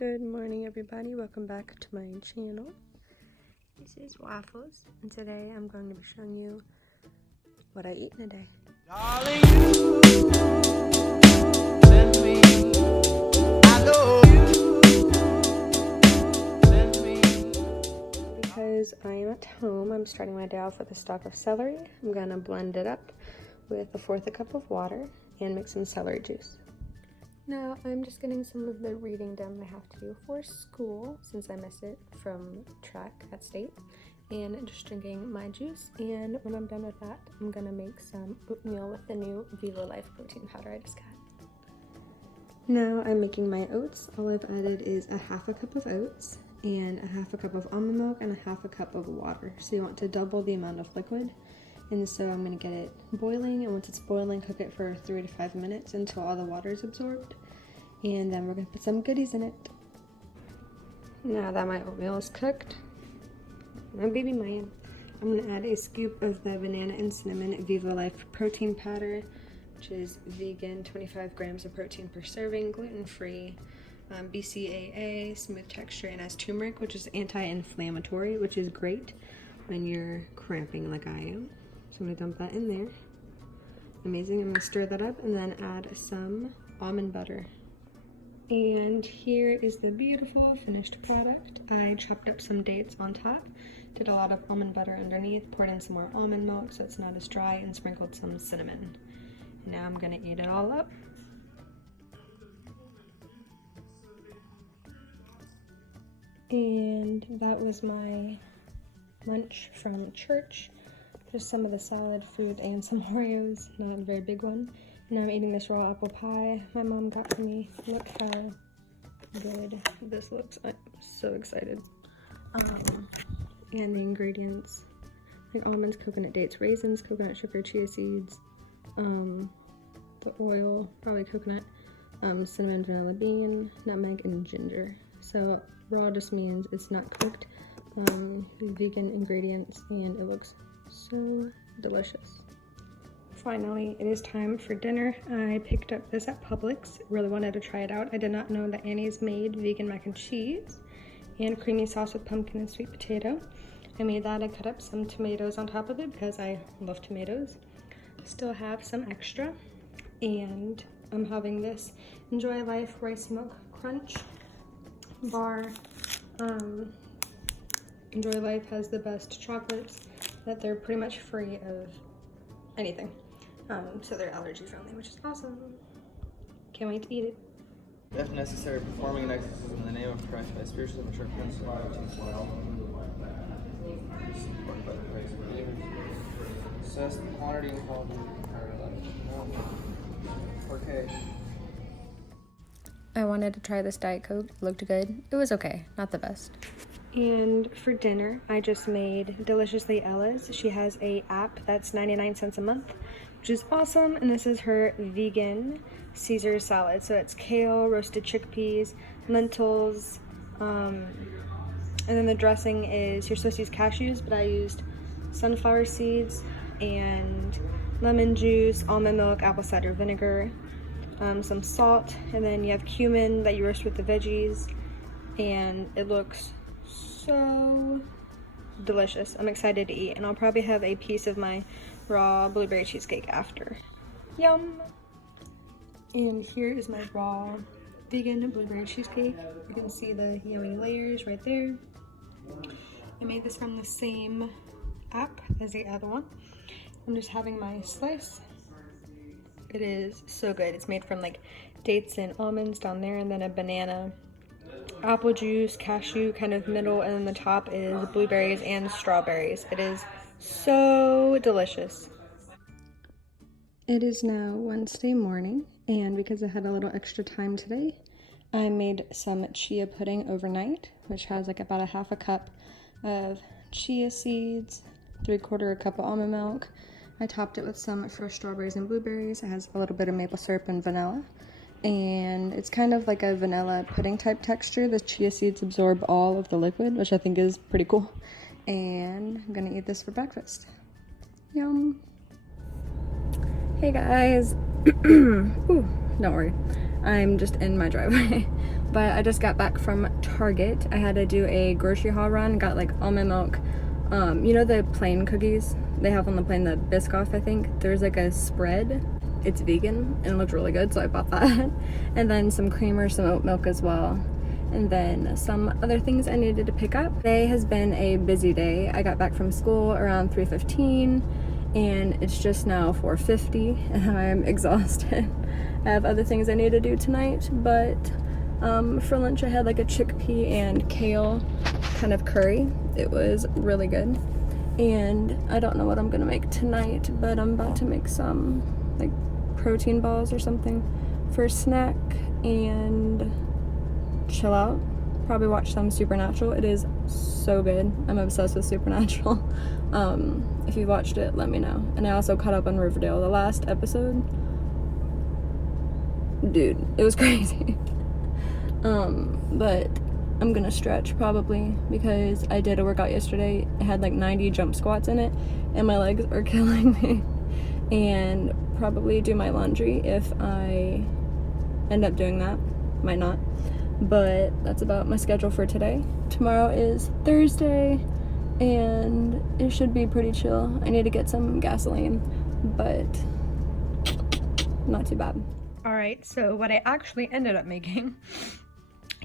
Good morning, everybody. Welcome back to my channel. This is Waffles, and today I'm going to be showing you what I eat in a day. Darling, you send me, I know you send me. Because I am at home, I'm starting my day off with a stalk of celery. I'm going to blend it up with 1/4 cup of water and mix some celery juice. Now, I'm just getting some of the reading done I have to do for school since I missed it from track at state, and just drinking my juice. And when I'm done with that, I'm gonna make some oatmeal with the new Viva Life protein powder I just got. Now I'm making my oats. All I've added is 1/2 cup of oats and 1/2 cup of almond milk and 1/2 cup of water. So you want to double the amount of liquid. And so I'm going to get it boiling, and once it's boiling, cook it for 3 to 5 minutes until all the water is absorbed. And then we're going to put some goodies in it. Now that my oatmeal is cooked, my baby man, I'm going to add a scoop of the banana and cinnamon Viva Life protein powder, which is vegan, 25 grams of protein per serving, gluten-free, BCAA, smooth texture, and has turmeric, which is anti-inflammatory, which is great when you're cramping like I am. So I'm going to dump that in there. Amazing. I'm going to stir that up and then add some almond butter. And here is the beautiful finished product. I chopped up some dates on top, did a lot of almond butter underneath, poured in some more almond milk so it's not as dry, and sprinkled some cinnamon. And now I'm going to eat it all up. And that was my lunch from church. Just some of the salad, fruit, and some Oreos, not a very big one. Now I'm eating this raw apple pie my mom got for me. Look how good this looks. I'm so excited. And the ingredients, like almonds, coconut dates, raisins, coconut sugar, chia seeds, the oil, probably coconut, cinnamon, vanilla bean, nutmeg, and ginger. So raw just means it's not cooked. Vegan ingredients, and it looks so delicious. Finally, it is time for dinner. I picked up this at Publix. Really wanted to try it out. I did not know that Annie's made vegan mac and cheese and creamy sauce with pumpkin and sweet potato. I made that. I cut up some tomatoes on top of it because I love tomatoes. Still have some extra, and I'm having this Enjoy Life Rice Milk Crunch bar. Enjoy Life has the best chocolates that they're pretty much free of anything. So they're allergy friendly, which is awesome. Can't wait to eat it. If necessary, performing an exorcism in the name of Christ by spiritual mature principle. Assess the quantity and quality of the Okay. I wanted to try this Diet Coke. It looked good. It was okay, not the best. And for dinner, I just made Deliciously Ella's. She has a app that's 99 cents a month, which is awesome. And this is her vegan Caesar salad. So it's kale, roasted chickpeas, lentils, and then the dressing is, you're supposed to use cashews, but I used sunflower seeds and lemon juice, almond milk, apple cider vinegar, some salt, and then you have cumin that you roast with the veggies, and it looks so delicious. I'm excited to eat, and I'll probably have a piece of my raw blueberry cheesecake after. Yum! And here is my raw vegan blueberry cheesecake. You can see the yummy layers right there. I made this from the same app as the other one. I'm just having my slice. It is so good. It's made from like dates and almonds down there, and then a banana, apple juice, cashew kind of middle, and then the top is blueberries and strawberries. It is so delicious. It is now Wednesday morning, and because I had a little extra time today, I made some chia pudding overnight, which has like about 1/2 cup of chia seeds, 3/4 cup of almond milk. I topped it with some fresh strawberries and blueberries. It has a little bit of maple syrup and vanilla. And it's kind of like a vanilla pudding type texture. The chia seeds absorb all of the liquid, which I think is pretty cool. And I'm gonna eat this for breakfast. Yum. Hey guys. Ooh, don't worry. I'm just in my driveway. But I just got back from Target. I had to do a grocery haul run, got like almond milk. You know the plain cookies they have on the plane, the Biscoff, I think? There's like a spread. It's vegan and it looked really good, so I bought that. And then some creamer, some oat milk as well. And then some other things I needed to pick up. Today has been a busy day. I got back from school around 3:15 and it's just now 4:50 and I'm exhausted. I have other things I need to do tonight, but for lunch I had like a chickpea and kale kind of curry. It was really good. And I don't know what I'm gonna make tonight, but I'm about to make some like protein balls or something for a snack and chill out. Probably watch some Supernatural. It is so good. I'm obsessed with Supernatural. If you watched it, let me know. And I also caught up on Riverdale. The last episode, dude, it was crazy. But I'm gonna stretch probably because I did a workout yesterday. It had like 90 jump squats in it and my legs are killing me. And probably do my laundry if I end up doing that. Might not. But that's about my schedule for today. Tomorrow is Thursday and it should be pretty chill. I need to get some gasoline, but not too bad. All right, so what I actually ended up making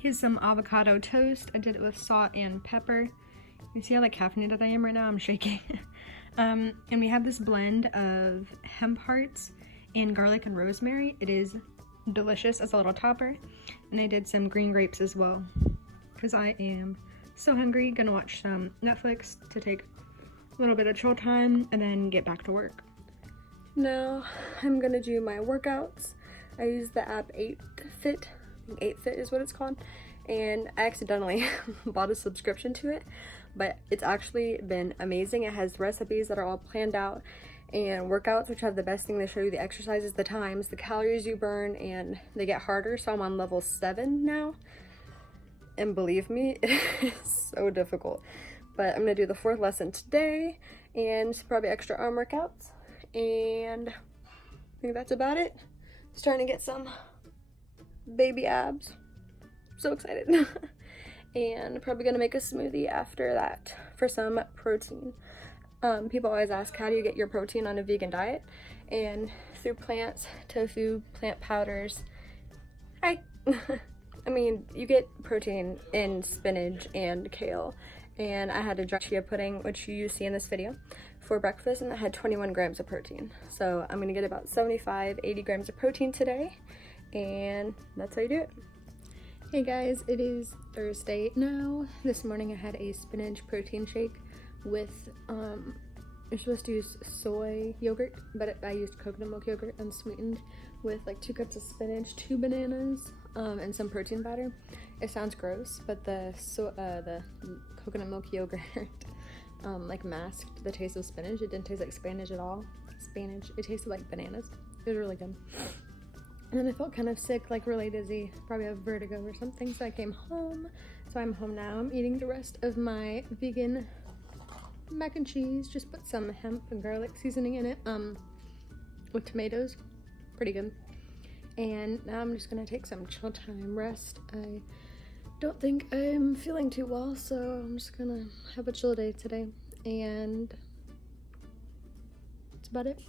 is some avocado toast. I did it with salt and pepper. You see how like caffeinated I am right now? I'm shaking. And we have this blend of hemp hearts and garlic and rosemary. It is delicious as a little topper. And I did some green grapes as well because I am so hungry. Gonna watch some Netflix to take a little bit of chill time and then get back to work. Now I'm gonna do my workouts. I use the app 8Fit. I think 8Fit is what it's called, and I accidentally bought a subscription to it, but it's actually been amazing. It has recipes that are all planned out and workouts which have the best thing. They show you the exercises, the times, the calories you burn, and they get harder. So I'm on level 7 now, and believe me, it is so difficult. But I'm gonna do the 4th lesson today and probably extra arm workouts, and I think that's about it. Starting to get some baby abs. So excited. And probably gonna make a smoothie after that for some protein. People always ask, how do you get your protein on a vegan diet? And through plants, tofu, plant powders. I mean, you get protein in spinach and kale. And I had a dry chia pudding, which you see in this video, for breakfast, and that had 21 grams of protein. So I'm gonna get about 75, 80 grams of protein today, and that's how you do it. Hey guys, it is Thursday now. This morning I had a spinach protein shake with, you're supposed to use soy yogurt, but I used coconut milk yogurt unsweetened with like 2 cups of spinach, 2 bananas, and some protein powder. It sounds gross, but the coconut milk yogurt like masked the taste of spinach. It didn't taste like spinach at all. It tasted like bananas. It was really good. And then I felt kind of sick, like really dizzy, probably have vertigo or something, so I came home. So I'm home now. I'm eating the rest of my vegan mac and cheese. Just put some hemp and garlic seasoning in it, with tomatoes. Pretty good. And now I'm just gonna take some chill time rest. I don't think I'm feeling too well, so I'm just gonna have a chill day today, and that's about it.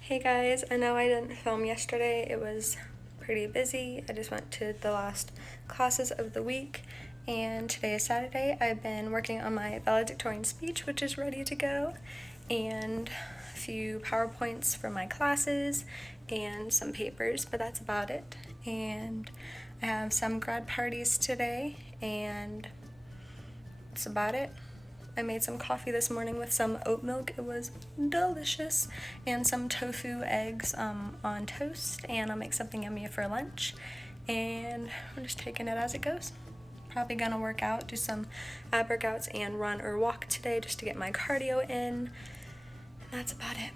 Hey guys, I know I didn't film yesterday. It was pretty busy. I just went to the last classes of the week, and today is Saturday. I've been working on my valedictorian speech, which is ready to go, and a few PowerPoints for my classes and some papers, but that's about it. And I have some grad parties today, and that's about it. I made some coffee this morning with some oat milk. It was delicious. And some tofu eggs on toast, and I'll make something yummy for lunch. And I'm just taking it as it goes. Probably gonna work out, do some ab workouts and run or walk today just to get my cardio in. And that's about it.